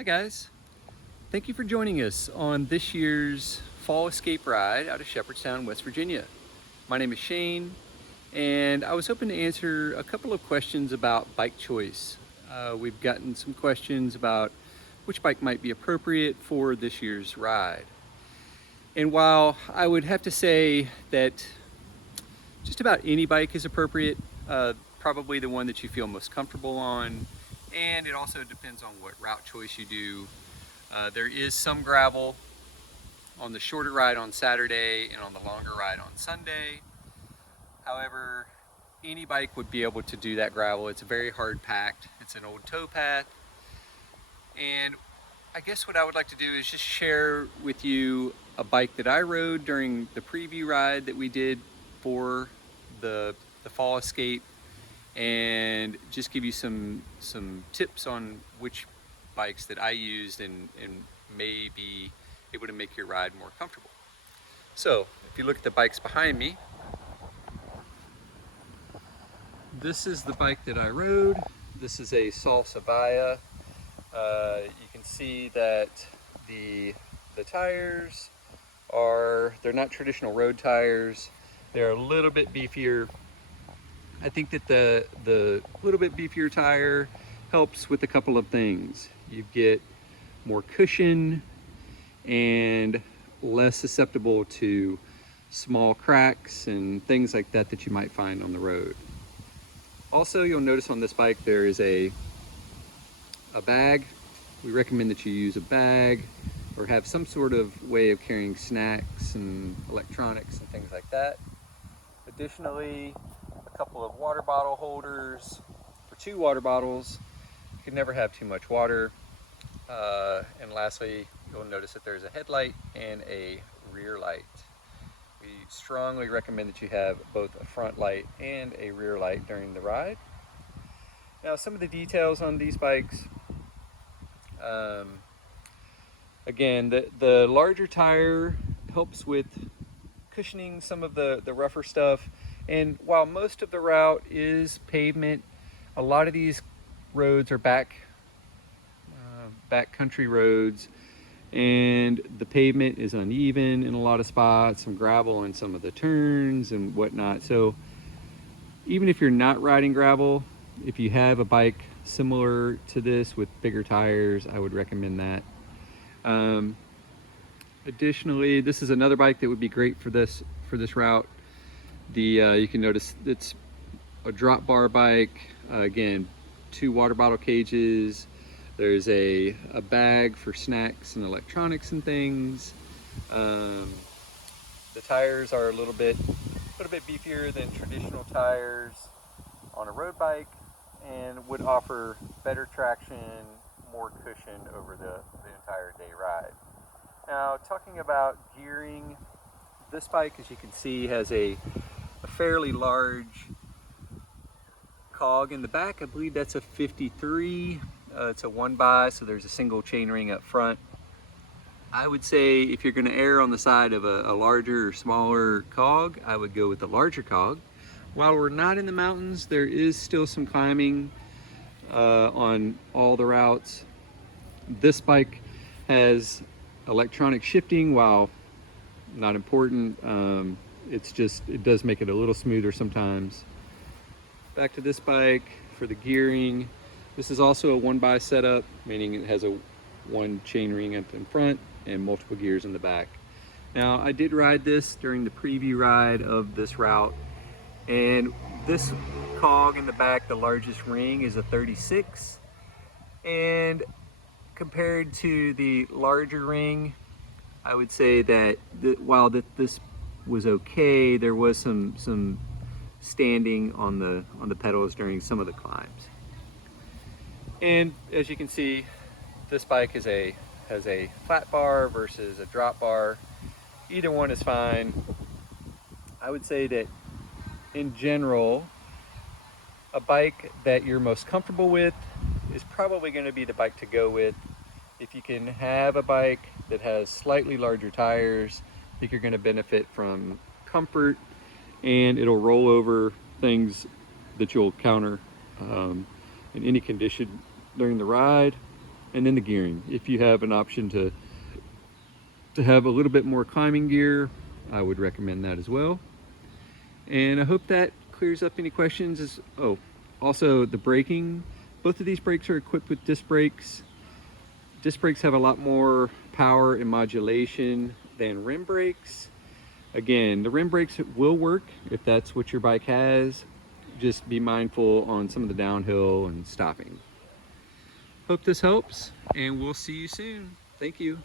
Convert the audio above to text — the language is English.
Hi guys, thank you for joining us on this year's Fall Escape Ride out of Shepherdstown, West Virginia. My name is Shane, and I was hoping to answer a couple of questions about bike choice. We've gotten some questions about which bike might be appropriate for this year's ride. And while I would have to say that just about any bike is appropriate, probably the one that you feel most comfortable on, and it also depends on what route choice you do. There is some gravel on the shorter ride on Saturday and on the longer ride on Sunday. However, any bike would be able to do that gravel. It's very hard packed. It's an old tow path. And I guess what I would like to do is just share with you a bike that I rode during the preview ride that we did for the Fall Escape, and just give you some tips on which bikes that I used and may be able to make your ride more comfortable. So if you look at the bikes behind me, this is the bike that I rode. This is a Salsa Via. You can see that the tires they're not traditional road tires. They're a little bit beefier. I think that the little bit beefier tire helps with a couple of things. You get more cushion and less susceptible to small cracks and things like that that you might find on the road. Also, you'll notice on this bike there is a bag. We recommend that you use a bag or have some sort of way of carrying snacks and electronics and things like that. Additionally, a couple of water bottle holders for 2 water bottles. You can never have too much water. And lastly, you'll notice that there's a headlight and a rear light. We strongly recommend that you have both a front light and a rear light during the ride. Now, some of the details on these bikes. Again, the larger tire helps with cushioning some of the rougher stuff. And while most of the route is pavement, a lot of these roads are back country roads, and the pavement is uneven in a lot of spots, some gravel in some of the turns and whatnot. So even if you're not riding gravel, if you have a bike similar to this with bigger tires, I would recommend that. Additionally, this is another bike that would be great for this route. You can notice it's a drop bar bike. Again, 2 water bottle cages. There's a bag for snacks and electronics and things. The tires are a little bit beefier than traditional tires on a road bike, and would offer better traction, more cushion over the entire day ride. Now, talking about gearing, this bike, as you can see, has a fairly large cog in the back. I believe that's a 53. It's a 1x, so there's a single chainring up front. I would say if you're going to err on the side of a larger or smaller cog, I would go with the larger cog. While we're not in the mountains, there is still some climbing on all the routes. This bike has electronic shifting. While not important, it does make it a little smoother sometimes. Back to this bike for the gearing. This is also a 1x setup, meaning it has a 1 chain ring up in front and multiple gears in the back. Now, I did ride this during the preview ride of this route, and this cog in the back, the largest ring, is a 36. And compared to the larger ring, I would say that while this was okay, there was some standing on the pedals during some of the climbs. And as you can see, this bike has a flat bar versus a drop bar. Either one is fine. I would say that in general, a bike that you're most comfortable with is probably going to be the bike to go with. If you can have a bike that has slightly larger tires, I think you're going to benefit from comfort, and it'll roll over things that you'll encounter in any condition during the ride. And then the gearing. If you have an option to have a little bit more climbing gear, I would recommend that as well. And I hope that clears up any questions. Oh, also the braking. Both of these brakes are equipped with disc brakes. Disc brakes have a lot more power and modulation than rim brakes. Again, the rim brakes will work if that's what your bike has. Just be mindful on some of the downhill and stopping. Hope this helps, and we'll see you soon. Thank you.